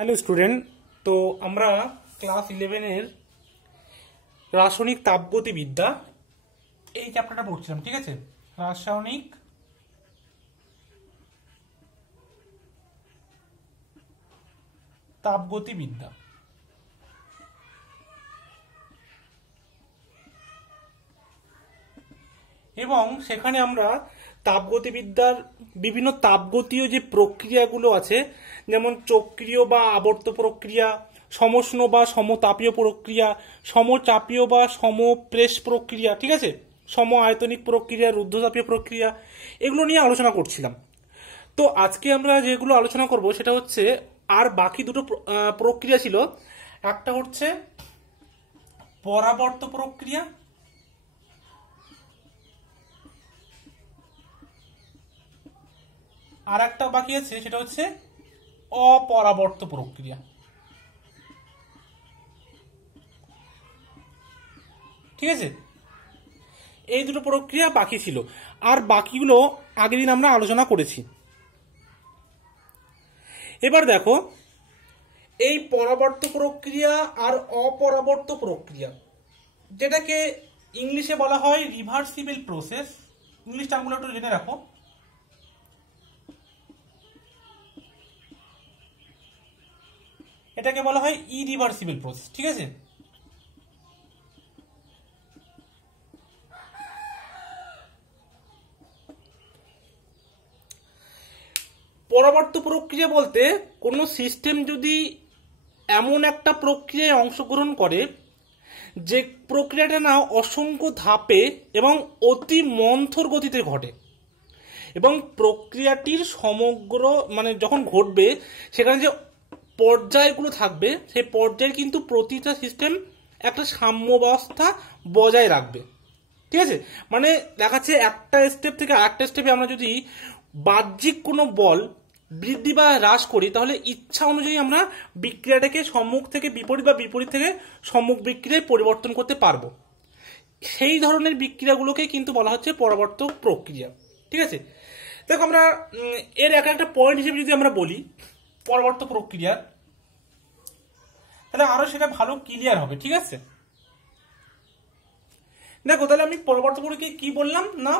Hello student, তো আমরা class 11-এর রাসায়নিক তাপগতিবিদ্যা এই চ্যাপ্টারটা পড়ছিলাম। ঠিক আছে, রাসায়নিক তাপগতিবিদ্যা। এবং সেখানে আমরা তাপগতিবিদ্যার বিভিন্ন তাপগতীয় যে প্রক্রিয়াগুলো আছে, যেমন চক্রীয় বা আবর্ত প্রক্রিয়া, সমষ্ণ বা সমতাপীয় প্রক্রিয়া, সমচাপীয় বা সমপ্রেস প্রক্রিয়া, ঠিক আছে, সম আয়তনিক প্রক্রিয়া, রুদ্ধতাপীয় প্রক্রিয়া, এগুলো নিয়ে আলোচনা করছিলাম। তো আজকে আমরা যেগুলো আলোচনা করব সেটা হচ্ছে, আর বাকি দুটো প্রক্রিয়া ছিল। একটা হচ্ছে পরাবর্ত প্রক্রিয়া, আর একটা বাকি আছে সেটা হচ্ছে অপরাবর্ত প্রক্রিয়া। ঠিক আছে, এই দুটো প্রক্রিয়া বাকি ছিল, আর বাকিগুলো আগের দিন আমরা আলোচনা করেছি। এবার দেখো, এই পরাবর্ত প্রক্রিয়া আর অপরাবর্ত প্রক্রিয়া, যেটাকে ইংলিশে বলা হয় রিভার্সিবল প্রসেস। ইংলিশ টার্মগুলো একটু জেনে রাখো। এটাকে বলা হয় ইরিভার্সিবল প্রসেস। ঠিক আছে, পরাবর্ত প্রক্রিয়া বলতে কোনো সিস্টেম যদি এমন একটা প্রক্রিয়ায় অংশগ্রহণ করে যে প্রক্রিয়াটা না অসংখ্য ধাপে এবং অতি মন্থর গতিতে ঘটে, এবং প্রক্রিয়াটির সমগ্র যখন ঘটবে সেখানে যে পর্যায়গুলো থাকবে সেই পর্যায়ে কিন্তু প্রতিটা সিস্টেম একটা সাম্যাবস্থা বজায় রাখবে। ঠিক আছে, দেখাচ্ছে একটা স্টেপ থেকে আরেকটা স্টেপে আমরা যদি বাহ্যিক কোনো বল বৃদ্ধি বা হ্রাস করি, তাহলে ইচ্ছা অনুযায়ী আমরা বিক্রিয়াটাকে সম্মুখ থেকে বিপরীত বা বিপরীত থেকে সম্মুখ বিক্রিয়ায় পরিবর্তন করতে পারবো। সেই ধরনের বিক্রিয়াগুলোকে কিন্তু বলা হচ্ছে পরাবর্ত প্রক্রিয়া। ঠিক আছে, দেখো আমরা এর একটা পয়েন্ট হিসেবে যদি আমরা বলি পরাবর্ত প্রক্রিয়া, তাহলে আরো সেটা ভালো ক্লিয়ার হবে। ঠিক আছে, দেখো তাহলে আমি পরবর্তী প্রক্রিয়া কি বললাম না,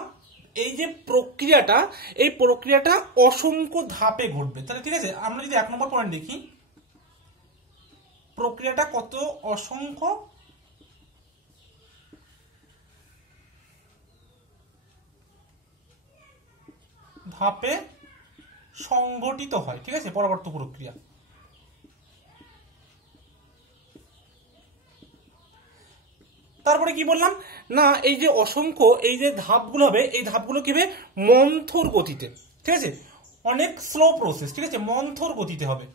এই যে প্রক্রিয়াটা, এই প্রক্রিয়াটা অসংখ্য ধাপে ঘটবে। তাহলে ঠিক আছে, আমরা যদি 1 নম্বর পয়েন্ট দেখি, প্রক্রিয়াটা কত অসংখ্য ধাপে সংঘটিত হয়। ঠিক আছে, পরবর্তী প্রক্রিয়া। তারপরে কি বললাম না, এই যে অসংখ্য এই যে ধাপগুলো হবে, এই ধাপগুলো কি হবে মন্থর গতিতে। ঠিক আছে, অনেক স্লো প্রসেস। ঠিক আছে, মন্থর গতিতে হবে,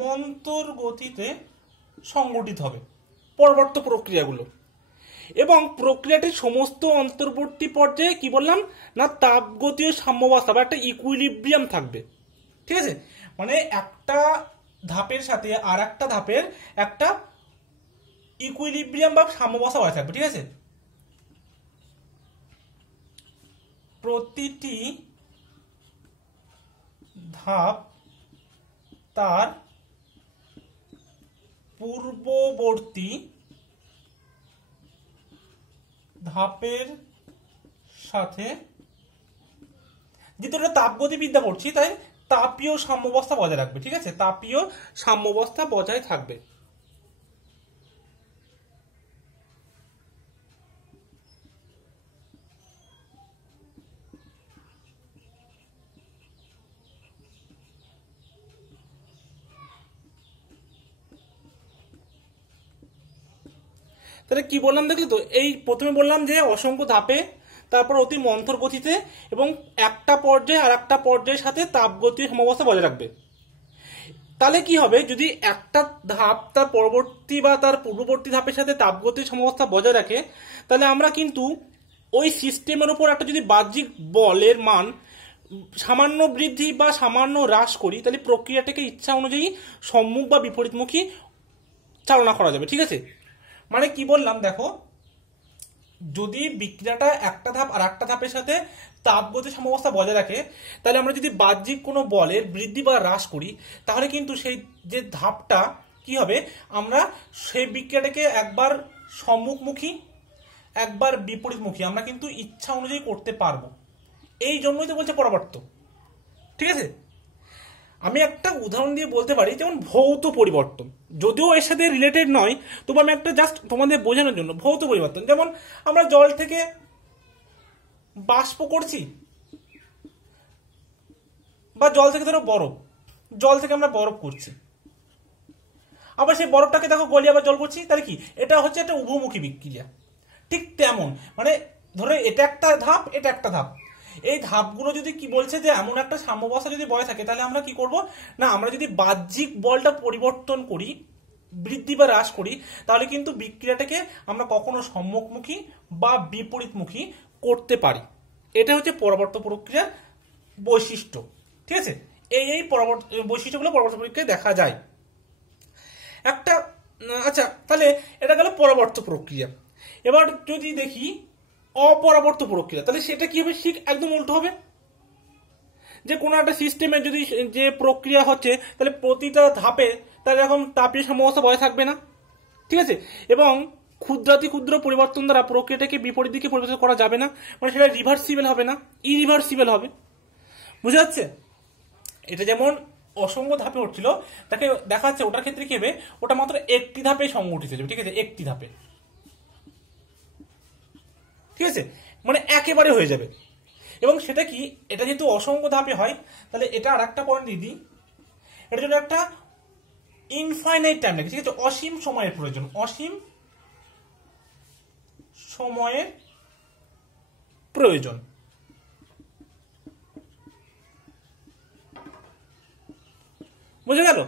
মন্থর গতিতে সংগঠিত হবে পরবর্তী প্রক্রিয়াগুলো। এবং প্রক্রিয়াটির সমস্ত অন্তর্বর্তী পর্যায়ে কি বললাম না, তাপগতীয় সাম্যাবস্থা বা একটা ইকুইলিব্রিয়াম থাকবে। ঠিক আছে, একটা ধাপের সাথে আর একটা ধাপের একটা ইকুইলিব্রিয়াম বা সাম্যাবস্থা বজায় থাকবে। ঠিক আছে, প্রতিটি ধাপ তার পূর্ববর্তী ধাপের সাথে, যেহেতু এটা তাপগতিবিদ্যা পড়ছি তাই তাপীয় সাম্যাবস্থা বজায় রাখবে। ঠিক আছে, তাপীয় সাম্যাবস্থা বজায় থাকবে। তাহলে কি বললাম দেখলি তো, এই প্রথমে বললাম যে অসংখ্য ধাপে, তারপর অতি মন্থর গতিতে, এবং একটা পর্যায়ে আর একটা পর্যায়ের সাথে তাপগতীয় সাম্যাবস্থা বজায় রাখবে। তাহলে কি হবে, যদি একটা ধাপ তার পরবর্তী বা তার পূর্ববর্তী ধাপের সাথে তাপগতীয় সাম্যাবস্থা বজায় রাখে, তাহলে আমরা কিন্তু ওই সিস্টেমের উপর একটা যদি বাহ্যিক বলের মান সামান্য বৃদ্ধি বা সামান্য হ্রাস করি, তাহলে প্রক্রিয়াটাকে ইচ্ছা অনুযায়ী সম্মুখ বা বিপরীতমুখী চালনা করা যাবে। ঠিক আছে, কি বললাম দেখো, যদি বিক্রিয়াটা একটা ধাপ আর একটা ধাপের সাথে তাপগতিক সাম্যাবস্থা বজায় রাখে, তাহলে আমরা যদি বাহ্যিক কোনো বলের বৃদ্ধি বা হ্রাস করি তাহলে কিন্তু সেই যে ধাপটা কি হবে, আমরা সেই বিক্রিয়াটাকে একবার সম্মুখমুখী একবার বিপরীতমুখী আমরা কিন্তু ইচ্ছা অনুযায়ী করতে পারবো। এই জন্যই তো বলছে পরাবর্ত। ঠিক আছে, আমি একটা উদাহরণ দিয়ে বলতে পারি, যেমন ভৌত পরিবর্তন, যদিও এর সাথে রিলেটেড নয়, তবু আমি একটা জাস্ট তোমাদের বোঝানোর জন্য, ভৌত পরিবর্তন যেমন আমরা জল থেকে বাষ্প করছি, বা জল থেকে ধরো বরফ, জল থেকে আমরা বরফ করছি, আবার সেই বরফটাকে দেখো গলিয়ে আবার জল করছি, তাহলে কি এটা হচ্ছে একটা উভমুখী বিক্রিয়া। ঠিক তেমন মানে ধরো এটা একটা ধাপ, এটা একটা ধাপ, এই ধাপগুলো যদি কি বলছে যে এমন একটা সাম্যাবস্থা যদি বজায় থাকে, তাহলে আমরা কি করব না, আমরা যদি বাহ্যিক বলটা পরিবর্তন করি, বৃদ্ধি বা হ্রাস করি, তাহলে কিন্তু বিক্রিয়াটাকে আমরা কখনো সম্মুখমুখী বা বিপরীতমুখী করতে পারি। এটা হচ্ছে পরাবর্ত প্রক্রিয়ার বৈশিষ্ট্য। ঠিক আছে, এই বৈশিষ্ট্যগুলো পরাবর্ত প্রক্রিয়ায় দেখা যায় একটা। আচ্ছা, তাহলে এটা গেল পরাবর্ত প্রক্রিয়া। এবার যদি দেখি অপরাবর্ত প্রক্রিয়া, তাহলে সেটা কি হবে, ঠিক একদম উল্টো হবে। যে কোনো একটা সিস্টেমে যদি যে প্রক্রিয়া হচ্ছে, তাহলে প্রতিটা ধাপে তাহলে এরকম তাপীয় সাম্যাবস্থা বজায় থাকবে না। ঠিক আছে, এবং ক্ষুদ্রাতি ক্ষুদ্র পরিবর্তন দ্বারা প্রক্রিয়াটাকে বিপরীত দিকে পরিবর্তন করা যাবে না, মানে সেটা রিভার্সিবল হবে না, ইরিভার্সিবল হবে। বুঝা যাচ্ছে? এটা যেমন অসংখ্য ধাপে হচ্ছিল, তাকে দেখা যাচ্ছে ওটার ক্ষেত্রে কি হবে, ওটা মাত্র একটি ধাপে সংগঠিত হবে। ঠিক আছে, একটি ধাপে, ঠিক আছে, মানে একেবারে হয়ে যাবে। এবং সেটা কি, এটা যেহেতু অসংখ্য ধাপে হয়, তাহলে এটা আর একটা পয়েন্ট দিদি, এটার জন্য একটা ইনফাইনাইট টাইম লাগে। ঠিক আছে, অসীম সময়ের প্রয়োজন, অসীম সময়ের প্রয়োজন। বুঝে গেল?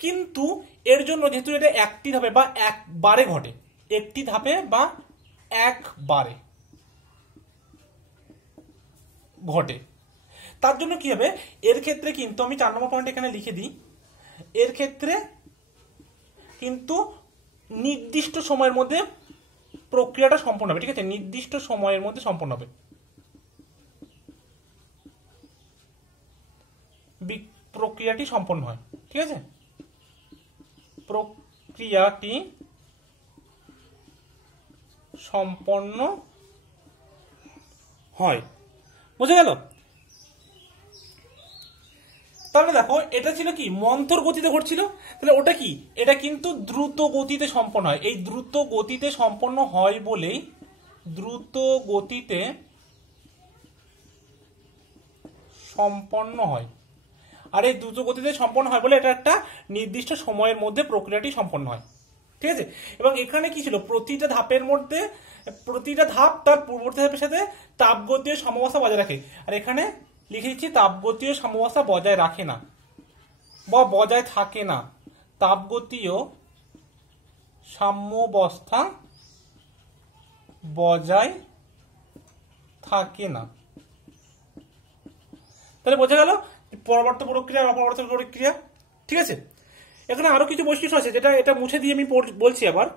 কিন্তু এর জন্য যেহেতু এটা একটি ধাপে বা একবারে ঘটে, একটি ধাপে বা একবারে ঘটে, তার জন্য কি হবে, এর ক্ষেত্রে কিন্তু আমি 4 নম্বর পয়েন্ট এখানে লিখে দিই, এর ক্ষেত্রে কিন্তু নির্দিষ্ট সময়ের মধ্যে প্রক্রিয়াটা সম্পন্ন হবে। ঠিক আছে, নির্দিষ্ট সময়ের মধ্যে সম্পন্ন হবে, প্রক্রিয়াটি সম্পন্ন হয়। ঠিক আছে, প্রক্রিয়াটি সম্পন্ন হয়। বুঝে গেল? তাহলে দেখো এটা ছিল কি, মন্থর গতিতে ঘটছিল, তাহলে ওটা কি, এটা কিন্তু দ্রুত গতিতে সম্পন্ন হয়। এই দ্রুত গতিতে সম্পন্ন হয় বলেই দ্রুত গতিতে সম্পন্ন হয়। আর এই দ্রুত গতিতে সম্পন্ন হয় বলে এটা একটা নির্দিষ্ট সময়ের মধ্যে প্রক্রিয়াটি সম্পন্ন হয়। ঠিক আছে, এবং এখানে কি ছিল, প্রতিটা ধাপের মধ্যে প্রতিটা ধাপ তার পূর্ববর্তী ধাপের সাথে তাপগতীয় সাম্যাবস্থা বজায় রাখে। আর এখানে লিখে দিচ্ছি তাপগতীয় সাম্যাবস্থা বজায় রাখে না বা বজায় থাকে না, তাপগতীয় সাম্যাবস্থা বজায় থাকে না। তাহলে বোঝা গেল পরবর্তী প্রক্রিয়া আর অপরবর্তী প্রক্রিয়া। ঠিক আছে, এখানে আরো কিছু বৈশিষ্ট্য আছে, যেটা এটা মুছে দিয়ে আমি বলছি আবার।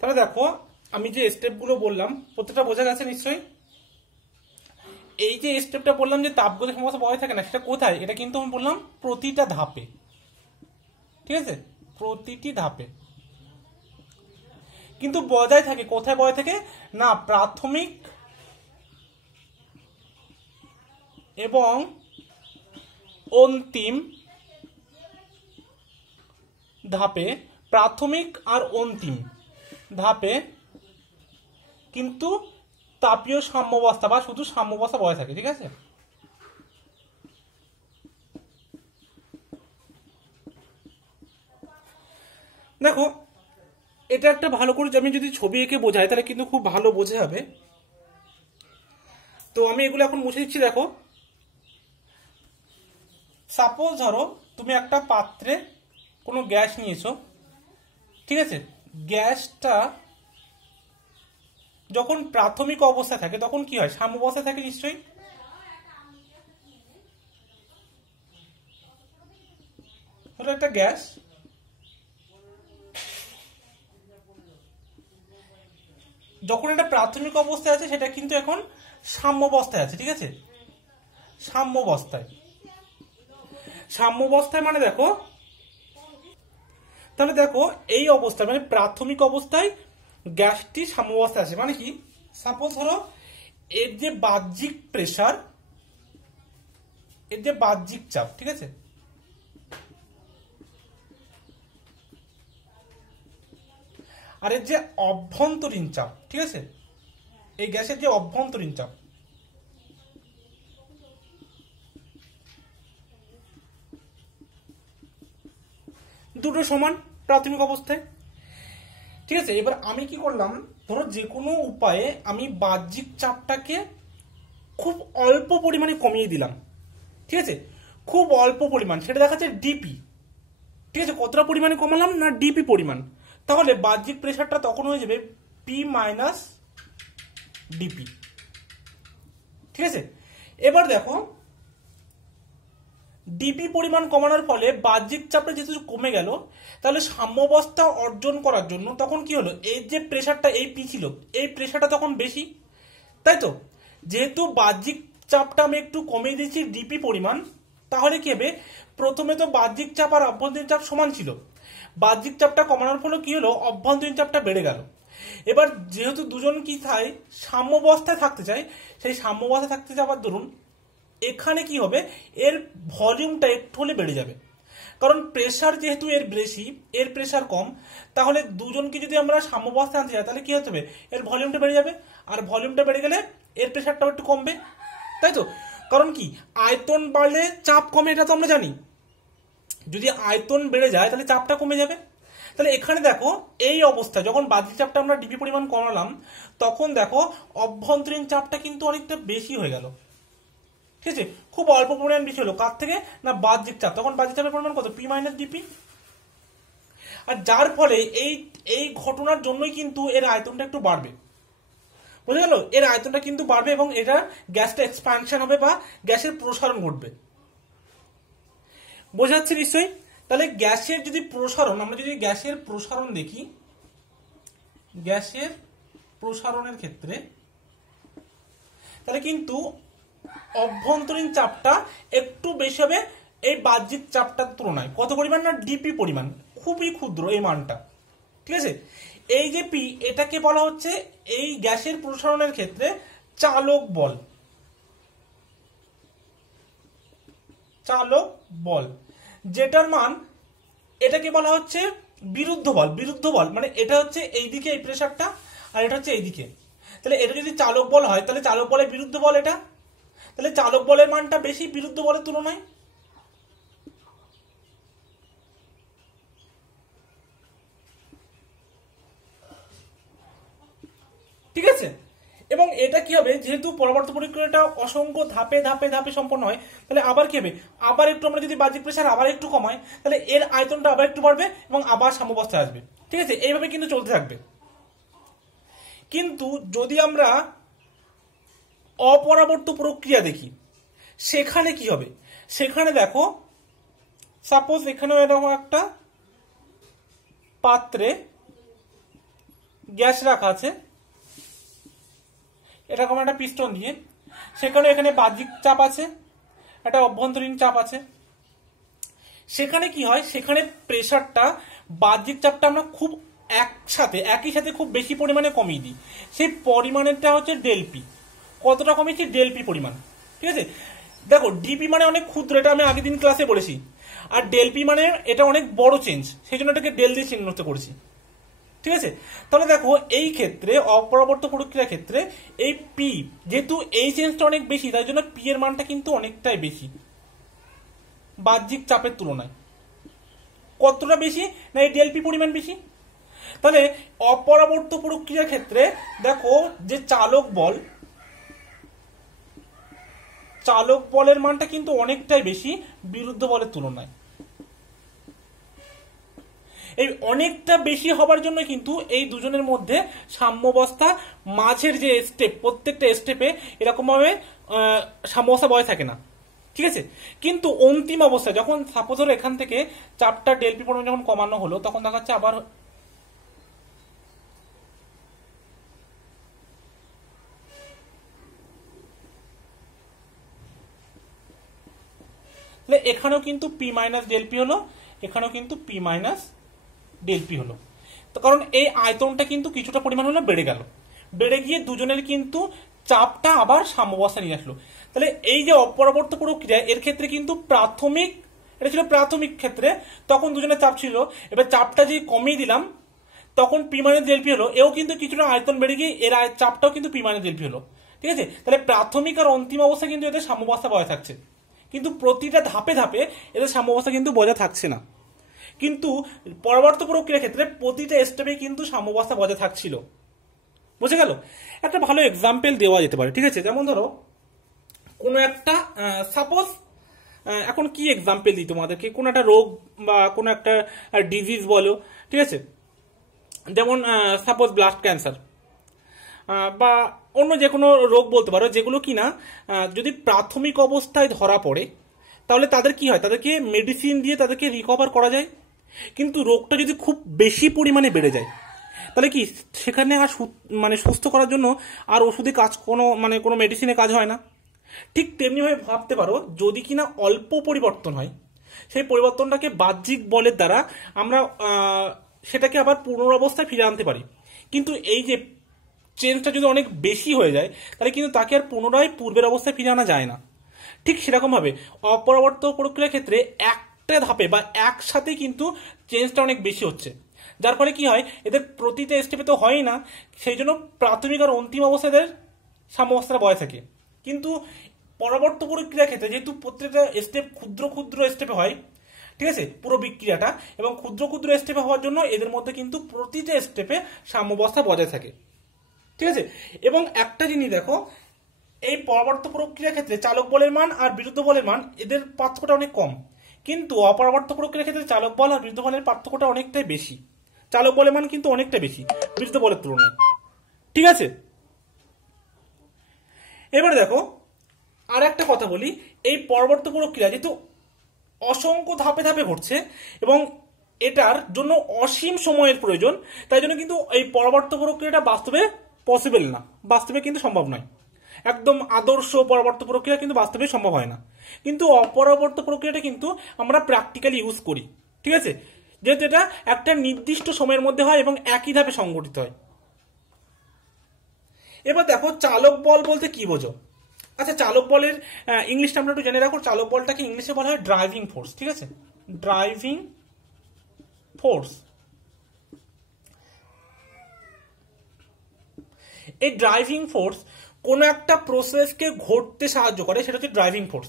তাহলে দেখো আমি যে স্টেপগুলো বললাম প্রত্যেকটা বোঝা গেছে নিশ্চয়ই। এই যে স্টেপটা বললাম যে তাপগতিক সাম্যাবস্থা বজায় থাকে না, সেটা কোথায়, এটা কিন্তু আমি বললাম প্রতিটা ধাপে। ঠিক আছে, প্রতিটি ধাপে কিন্তু বজায় থাকে। কোথায় বজায় থাকে না, প্রাথমিক এবং অন্তিম ধাপে, প্রাথমিক আর অন্তিম ধাপে কিন্তু তাপীয় সাম্যাবস্থা বা শুধু সাম্যাবস্থা বজায় থাকে। ঠিক আছে, দেখো এটা একটা ভালো করে আমি যদি ছবি এঁকে বোঝাই তাহলে কিন্তু খুব ভালো বোঝা যাবে। তো আমি এগুলো এখন মুছে দিচ্ছি। দেখো সাপোজ ধরো তুমি একটা পাত্রে কোনো গ্যাস নিয়েছো। ঠিক আছে, গ্যাসটা যখন প্রাথমিক অবস্থায় থাকে তখন কি হয়, সাম্যাবস্থায় থাকে নিশ্চয়ই। হলো একটা গ্যাস, যখন এটা প্রাথমিক অবস্থায় আছে সেটা কিন্তু এখন সাম্যাবস্থায় আছে, ঠিক আছে, সাম্যাবস্থায়। সাম্যাবস্থায় মানে দেখো, তাহলে দেখো এই অবস্থায় মানে প্রাথমিক অবস্থায় গ্যাসটি সাম্যাবস্থায় আছে, মানে কি, সাপোজ ধরো এর যে বাহ্যিক প্রেসার, এর যে বাহ্যিক চাপ, ঠিক আছে, আর এর যে অভ্যন্তরীণ চাপ, ঠিক আছে, এই গ্যাসের যে অভ্যন্তরীণ চাপ, দুটো সমান প্রাথমিক অবস্থায়, ঠিক আছে। এবার আমি কি করলাম, ধরো যে কোনো উপায়ে আমি বাহ্যিক চাপটাকে খুব অল্প পরিমাণে কমিয়ে দিলাম, ঠিক আছে, খুব অল্প পরিমাণ, সেটা দেখাচ্ছে ডিপি, ঠিক আছে, কতটা পরিমাণে কমালাম না ডিপি পরিমাণ, তাহলে বাহ্যিক প্রেসারটা তখন হয়ে যাবে পি মাইনাস ডিপি, ঠিক আছে। এবার দেখো ডিপি পরিমাণ কমানোর ফলে বাহ্যিক চাপটা যেহেতু কমে গেল, তাহলে সাম্যাবস্থা অর্জন করার জন্য তখন কি হলো, এই যে প্রেসারটা এই পি ছিল, এই প্রেসারটা তখন বেশি, তাই তো, যেহেতু বাহ্যিক চাপটা আমি একটু কমিয়ে দিয়েছি ডিপি পরিমাণ, তাহলে কি হবে, প্রথমে তো বাহ্যিক চাপ আর অভ্যন্তরীণ চাপ সমান ছিল, বাহ্যিক চাপটা কমানোর ফলে কি হলো, অভ্যন্তরীণ চাপটা বেড়ে গেল। এবার যেহেতু দুজন কি চায়, সাম্যাবস্থায় থাকতে চায়, সেই সাম্যাবস্থায় থাকতে যাওয়ার ধরুন এখানে কি হবে, এর ভলিউমটা একটু হলে বেড়ে যাবে, কারণ প্রেসার যেহেতু এর বেশি, এর প্রেসার কম, তাহলে দুজনকে যদি আমরা সাম্যাবস্থায় আনতে যাই তাহলে কি হতে হবে, এর ভলিউমটা বেড়ে যাবে, আর ভলিউমটা বেড়ে গেলে এর প্রেসারটাও একটু কমবে, তাই তো, কারণ কি, আয়তন বাড়লে চাপ কমে, এটা তো আমরা জানি, যদি আয়তন বেড়ে যায় তাহলে চাপটা কমে যাবে। তাহলে এখানে দেখো এই অবস্থায় যখন বাহ্যিক চাপটা আমরা ডিপি পরিমাণ কমালাম, তখন দেখো অভ্যন্তরীণ চাপটা কিন্তু অনেকটা বেশি হয়ে গেল, ঠিক আছে, খুব অল্প পরিমাণ বেশি হলো, কার থেকে না বাহ্যিক চাপ, তখন বাহ্যিক চাপের পরিমাণ কত, পি মাইনাস ডিপি, আর যার ফলে এই এই ঘটনার জন্যই কিন্তু এর আয়তনটা একটু বাড়বে, বুঝে গেল, এর আয়তনটা কিন্তু বাড়বে এবং এটা গ্যাসটা এক্সপ্যানশন হবে বা গ্যাসের প্রসারণ ঘটবে, বোঝা যাচ্ছে নিশ্চয়ই। তাহলে গ্যাসের যদি প্রসারণ, আমরা যদি গ্যাসের প্রসারণ দেখি, গ্যাসের প্রসারণের ক্ষেত্রে তাহলে কিন্তু অভ্যন্তরীণ চাপটা একটু বেশি হবে এই বাহ্যিক চাপটার তুলনায়, কত পরিমাণ না ডিপি পরিমাণ, খুবই ক্ষুদ্র এই মানটা, ঠিক আছে। এই যে পি, এটাকে বলা হচ্ছে এই গ্যাসের প্রসারণের ক্ষেত্রে চালক বল, চালক বল, যেটার মান, এটাকে বলা হচ্ছে বিরুদ্ধ বল, বিরুদ্ধ বল মানে এটা হচ্ছে এইদিকে এই প্রেসারটা, আর এটা হচ্ছে এইদিকে, তাহলে এটা যদি চালক বল হয় তাহলে চালক বলের বিরুদ্ধ বল এটা, তাহলে চালক বলের মানটা বেশি বিরুদ্ধ বলের তুলনায়, ঠিক আছে। এবং এটা কি হবে, যেহেতু পরবর্তী প্রক্রিয়াটা অসংখ্য ধাপে ধাপে ধাপে সম্পন্ন হয়, তাহলে আবার কি হবে, আবার একটু আমরা যদি বাহ্যিক প্রেসার আবার একটু কমাই, তাহলে এর আয়তনটা আবার একটু বাড়বে এবং আবার সাম্যাবস্থায় আসবে, ঠিক আছে, এইভাবে কিন্তু চলতে থাকবে। কিন্তু যদি আমরা অপরাবর্ত প্রক্রিয়া দেখি, সেখানে কি হবে, সেখানে দেখো সাপোজ এখানে এরকম একটা পাত্রে গ্যাস রাখা আছে, এরকম একটা পিস্টন দিয়ে, সেখানে এখানে বাহ্যিক চাপ আছে, একটা অভ্যন্তরীণ চাপ আছে, সেখানে কি হয়, সেখানে প্রেসারটা, বাহ্যিক চাপটা আমরা খুব একই সাথে খুব বেশি পরিমাণে কমিয়ে দিই, সেই পরিমাণেরটা হচ্ছে ডেল পি, কতটা কমিয়েছি, ডেল পি পরিমাণ, ঠিক আছে। দেখো ডিপি মানে অনেক ক্ষুদ্র, এটা আমি আগের দিন ক্লাসে বলেছি, আর ডেল পি মানে এটা অনেক বড় চেঞ্জ, সেই জন্য এটাকে ডেল দিয়ে চিহ্নিত করেছি, ঠিক আছে। তাহলে দেখো এই ক্ষেত্রে অপরাবর্ত প্রক্রিয়ার ক্ষেত্রে এই পি, যেহেতু এই চেঞ্জটা অনেক বেশি, তাই জন্য পি এর মানটা কিন্তু অনেকটাই বেশি বাহ্যিক চাপের তুলনায়, কতটা বেশি না এই ডেল পি পরিমাণ বেশি। তাহলে অপরাবর্ত প্রক্রিয়ার ক্ষেত্রে দেখো যে চালক বল, চালক বলের মানটা কিন্তু অনেকটাই বেশি বিরুদ্ধ বলের তুলনায়, এই অনেকটা বেশি হবার জন্য কিন্তু এই দুজনের মধ্যে সাম্যাবস্থা, মাঝের যে স্টেপ, প্রত্যেকটা স্টেপে এরকম ভাবে সাম্যাবস্থা বজায় থাকে না, ঠিক আছে। কিন্তু অন্তিম অবস্থায় যখন সাপোজ এখান থেকে চাপটা ডেলপি পরিমাণ যখন কমানো হলো, তখন দেখা যাচ্ছে আবার তাহলে এখানেও কিন্তু পি মাইনাস ডেল পি হলো, এখানেও কিন্তু পি মাইনাস ডেল পি হলো। তো কারণ এই আয়তনটা কিন্তু কিছুটা পরিমাণ হলো বেড়ে গেল, বেড়ে গিয়ে দুজনের কিন্তু চাপটা আবার সাম্যাবস্থা নিয়ে আসলো। তাহলে এই যে অপরাবর্ত প্রক্রিয়া এর ক্ষেত্রে কিন্তু প্রাথমিক, এটা ছিল প্রাথমিক ক্ষেত্রে, তখন দুজনের চাপ ছিল, এবার চাপটা যে কমিয়ে দিলাম তখন পি মাইনাস ডেল পি হলো, এও কিন্তু কিছুটা আয়তন বেড়ে গিয়ে এর চাপটাও কিন্তু পি মাইনাস ডেল পি হলো। ঠিক আছে, তাহলে প্রাথমিক আর অন্তিম অবস্থা কিন্তু এদের সাম্যাবস্থা বজায় থাকছে, কিন্তু প্রতিটা ধাপে ধাপে এদের সাম্যাবস্থা কিন্তু বজায় থাকছে না। কিন্তু পরবর্তী প্রক্রিয়ার ক্ষেত্রে প্রতিটা স্টেপে কিন্তু সাম্যাবস্থা বজায় থাকছিল। বুঝে গেল? একটা ভালো এক্সাম্পল দেওয়া যেতে পারে। ঠিক আছে, যেমন ধরো কোনো একটা সাপোজ, এখন কি এক্সাম্পল দিই তোমাদেরকে, কোনো একটা রোগ বা কোনো একটা ডিজিজ বলো, ঠিক আছে, যেমন সাপোজ ব্লাস্ট ক্যান্সার বা অন্য যে কোনো রোগ বলতে পারো, যেগুলো কিনা যদি প্রাথমিক অবস্থায় ধরা পড়ে তাহলে তাদের কি হয়, তাদেরকে মেডিসিন দিয়ে তাদেরকে রিকভার করা যায়। কিন্তু রোগটা যদি খুব বেশি পরিমাণে বেড়ে যায় তাহলে কি সেখানে আর মানে সুস্থ করার জন্য আর ওষুধে কাজ, কোনো মেডিসিনে কাজ হয় না। ঠিক তেমনিভাবে ভাবতে পারো, যদি কিনা অল্প পরিবর্তন হয়, সেই পরিবর্তনটাকে বাহ্যিক বলের দ্বারা আমরা সেটাকে আবার পুনরাবস্থায় ফিরে আনতে পারি। কিন্তু এই যে চেঞ্জটা যদি অনেক বেশি হয়ে যায় তাহলে কিন্তু তাকে আর পুনরায় পূর্বের অবস্থায় ফিরে আনা যায় না। ঠিক সেরকম ভাবে অপরাবর্ত প্রক্রিয়ার ক্ষেত্রে একটা ধাপে বা একসাথে কিন্তু চেঞ্জটা অনেক বেশি হচ্ছে, যার ফলে কি হয়, এদের প্রতিটা স্টেপে তো হয় না, সেই জন্য প্রাথমিক আর অন্তিম অবস্থায় এদের সাম্যাবস্থাটা বজায় থাকে। কিন্তু পরবর্তী প্রক্রিয়ার ক্ষেত্রে যেহেতু প্রত্যেকটা স্টেপ ক্ষুদ্র ক্ষুদ্র স্টেপে হয়, ঠিক আছে, পুরো বিক্রিয়াটা, এবং ক্ষুদ্র ক্ষুদ্র স্টেপে হওয়ার জন্য এদের মধ্যে কিন্তু প্রতিটা স্টেপে সাম্যাবস্থা বজায় থাকে। ঠিক আছে, এবং একটা জিনিস দেখো, এই পরবর্তী প্রক্রিয়ার ক্ষেত্রে চালক বলের মান আর বিরুদ্ধ বলের মান এদের পার্থক্যটা অনেক কম, কিন্তু অপরাবর্ত প্রক্রিয়ার ক্ষেত্রে চালক বল আর বিরুদ্ধ বলের পার্থক্যটা অনেকটাই বেশি। চালক বলের মান কিন্তু অনেকটা বেশি বিরুদ্ধ বলের তুলনায়। ঠিক আছে, এবার দেখো আর একটা কথা বলি, এই পরবর্তী প্রক্রিয়া যেহেতু অসংখ্য ধাপে ধাপে ঘটছে এবং এটার জন্য অসীম সময়ের প্রয়োজন, তাই জন্য কিন্তু এই পরবর্তী প্রক্রিয়াটা বাস্তবে পসিবল না, বাস্তবে কিন্তু সম্ভব নয়। একদম আদর্শ পরবর্তী প্রক্রিয়া কিন্তু বাস্তবে সম্ভব হয় না, কিন্তু অপরবর্তী প্রক্রিয়াটা কিন্তু আমরা প্র্যাকটিক্যালি ইউজ করি। ঠিক আছে, যেহেতু এটা একটা নির্দিষ্ট সময়ের মধ্যে হয় এবং একই ধাপে সংঘটিত হয়। এবার দেখো চালক বল বলতে কি বোঝো। আচ্ছা, চালক বলের ইংলিশটা আমরা একটু জেনে রাখো। চালক বলটাকে ইংলিশে বলা হয় ড্রাইভিং ফোর্স। ঠিক আছে, ড্রাইভিং ফোর্স। এই ড্রাইভিং ফোর্স কোনো একটা প্রসেসকে ঘটতে সাহায্য করে, সেটা হচ্ছে ড্রাইভিং ফোর্স।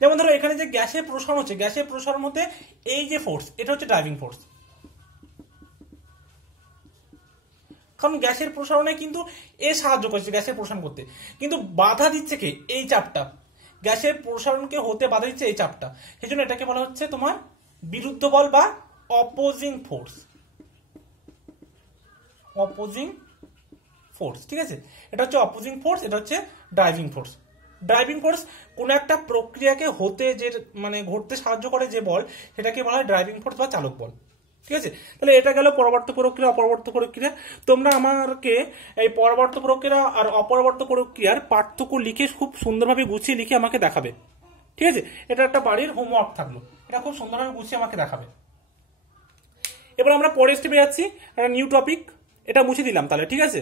যেমন ধরো এখানে যে গ্যাসের প্রসারণ হচ্ছে, গ্যাসের প্রসারণ মধ্যে এই যে ফোর্স, এটা হচ্ছে ড্রাইভিং ফোর্স। কারণ গ্যাসের প্রসারণে কিন্তু এ সাহায্য করছে গ্যাসের প্রসারণ করতে, কিন্তু বাধা দিচ্ছে কে, এই চাপটা। গ্যাসের প্রসারণকে হতে বাধা দিচ্ছে এই চাপটা, সেই জন্য এটাকে বলা হচ্ছে তোমার বিরুদ্ধ বল বা অপোজিং ফোর্স। Opposing force. ঠিক আছে, এটা হচ্ছে অপোজিং ফোর্স, এটা হচ্ছে ড্রাইভিং ফোর্স। ড্রাইভিং ফোর্স কোনো একটা প্রক্রিয়াকে হতে যে ঘটতে সাহায্য করে যে বল, সেটাকে বলা হয় ড্রাইভিং ফোর্স বা চালক বল। ঠিক আছে, তাহলে এটা গেল পরবর্তী প্রক্রিয়া, অপরবর্তী প্রক্রিয়া। তোমরা আমাকে এই পরবর্তী প্রক্রিয়া আর অপরবর্তী প্রক্রিয়ার পার্থক্য লিখে খুব সুন্দরভাবে গুছিয়ে লিখে আমাকে দেখাবে। ঠিক আছে, এটা একটা বাড়ির হোমওয়ার্ক থাকলো, এটা খুব সুন্দরভাবে গুছিয়ে আমাকে দেখাবে। এবার আমরা পরের স্টেপে যাচ্ছি, একটা নিউ টপিক, এটা মুছে দিলাম তাহলে। ঠিক আছে,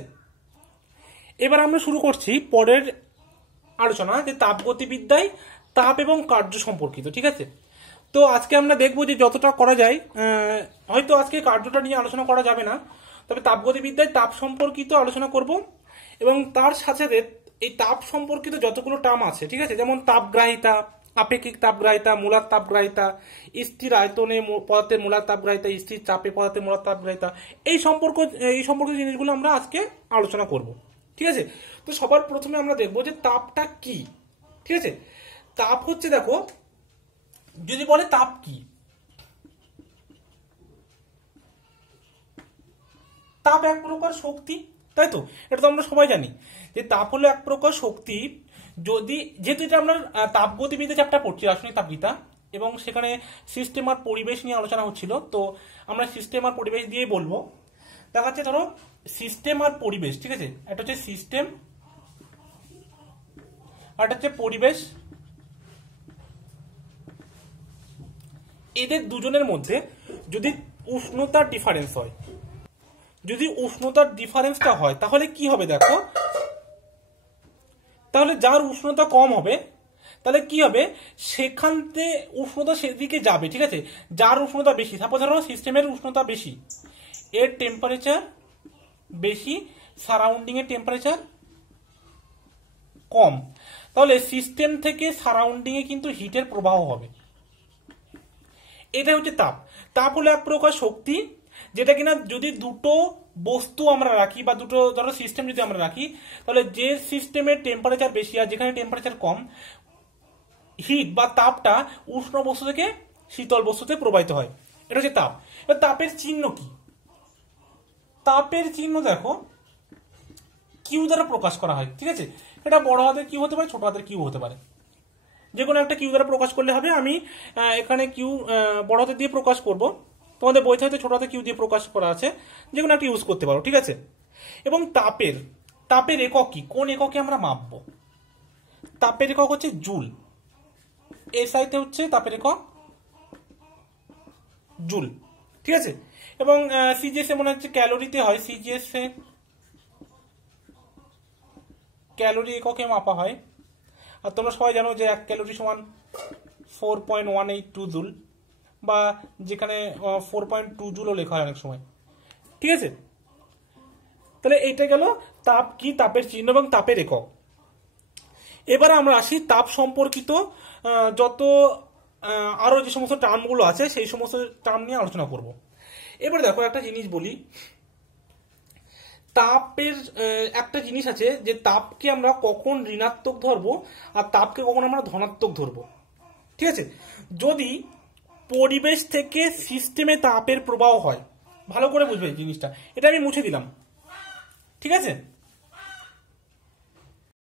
এবার আমরা শুরু করছি পরের আলোচনা, যে তাপগতিবিদ্যায় তাপ এবং কার্য সম্পর্কিত। ঠিক আছে, তো আজকে আমরা দেখবো যে যতটা করা যায়, হয়তো আজকে কার্যটা নিয়ে আলোচনা করা যাবে না, তবে তাপগতিবিদ্যায় তাপ সম্পর্কিত আলোচনা করব, এবং তার সাথে এই তাপ সম্পর্কিত যতগুলো টার্ম আছে, ঠিক আছে, যেমন তাপগ্রাহিতা, আপেক্ষিক তাপগ্রাহিতা, মূলার তাপগ্রাহিতা, স্থির আয়তনে পদার্থের মূলার তাপগ্রাহিতা, স্থির চাপে পদার্থের মূলার তাপগ্রাহিতা, এই সম্পর্কিত জিনিসগুলো আমরা আজকে আলোচনা করব। ঠিক আছে, তো সবার প্রথমে আমরা দেখবো যে তাপটা কি। ঠিক আছে, তাপ হচ্ছে, দেখো যদি বলে তাপ কি, তাপ এক প্রকার শক্তি, তাই তো, এটা তো আমরা সবাই জানি যে তাপ হলো এক প্রকার শক্তি। যেহেতু এটা আমরা তাপগতিবিদ্যা চ্যাপ্টার পড়ছি, রাসায়নিক তাপবিদ্যা, এবং সেখানে সিস্টেম আর পরিবেশ নিয়ে আলোচনা হচ্ছিল, তো আমরা সিস্টেম আর পরিবেশ দিয়েই বলবো। দেখা যাচ্ছে ধরো সিস্টেম আর পরিবেশ, ঠিক আছে, এটা হচ্ছে সিস্টেম আর এটা হচ্ছে পরিবেশ। এদের দুজনের মধ্যে যদি উষ্ণতার ডিফারেন্স হয়, যদি উষ্ণতার ডিফারেন্সটা হয় তাহলে কি হবে দেখো, তাহলে যার উষ্ণতা কম হবে তাহলে কি হবে, সেখান থেকে উষ্ণতা সেদিকে যাবে, ঠিক আছে। যার উষ্ণতা বেশি, সাপোজ ধরো সিস্টেমের উষ্ণতা বেশি, এর টেম্পারেচার বেশি, সারাউন্ডিং এর টেম্পারেচার কম, তাহলে সিস্টেম থেকে সারাউন্ডিং এ কিন্তু হিটের প্রবাহ হবে। এটা হচ্ছে তাপ। তাপ হলো এক প্রকার শক্তি, যেটা কিনা যদি দুটো বস্তু আমরা রাখি বা দুটো ধরো সিস্টেম যদি আমরা রাখি, তাহলে যে সিস্টেমের টেম্পারেচার বেশি আর যেখানে টেম্পারেচার কম, হিট বা তাপটা উষ্ণ বস্তু থেকে শীতল বস্তুতে প্রবাহিত হয়। এটা হচ্ছে তাপ। এবার তাপের চিহ্ন কি? তাপের চিহ্ন দেখো কিউ দ্বারা প্রকাশ করা হয়, ঠিক আছে। এটা বড় হাতের কিউ হতে পারে, ছোট হাতের কিউ হতে পারে, যে কোনো একটা কিউ দ্বারা প্রকাশ করলে হবে। আমি এখানে কিউ বড় হাতে দিয়ে প্রকাশ করব, তোমাদের বইতে হয়তো ছোট হাতে কিউ দিয়ে প্রকাশ করা আছে, যে কোনো একটা ইউজ করতে পারো, ঠিক আছে। এবং তাপের একক কি, কোন এককে আমরা মাপবো? তাপের একক হচ্ছে জুল। এসআইতে হচ্ছে তাপের একক জুল, ঠিক আছে। এবং সিজিএস এ মনে হচ্ছে ক্যালোরিতে হয়, সিজিএস এ ক্যালোরি এককে মাপা হয়। আর তোমরা সবাই জানো যে 1 ক্যালোরি সমান 4.182 জুল, বা যেখানে 4.2 জুলও লেখা হয় অনেক সময়, ঠিক আছে। তাহলে এইটা গেল তাপ কি, তাপের চিহ্ন এবং তাপের একক। এবার আমরা আসি তাপ সম্পর্কিত যত আরো যে সমস্ত টার্মগুলো আছে সেই সমস্ত টার্ম নিয়ে আলোচনা করব। এবার দেখো একটা জিনিস বলি, তাপের একটা জিনিস আছে যে তাপকে আমরা কখন ঋণাত্মক ধরবো আর তাপকে কখন আমরা ধনাত্মক ধরবো, ঠিক আছে। যদি পরিবেশ থেকে সিস্টেমে তাপের প্রবাহ হয়, ভালো করে বুঝবে এই জিনিসটা, এটা আমি মুছে দিলাম, ঠিক আছে।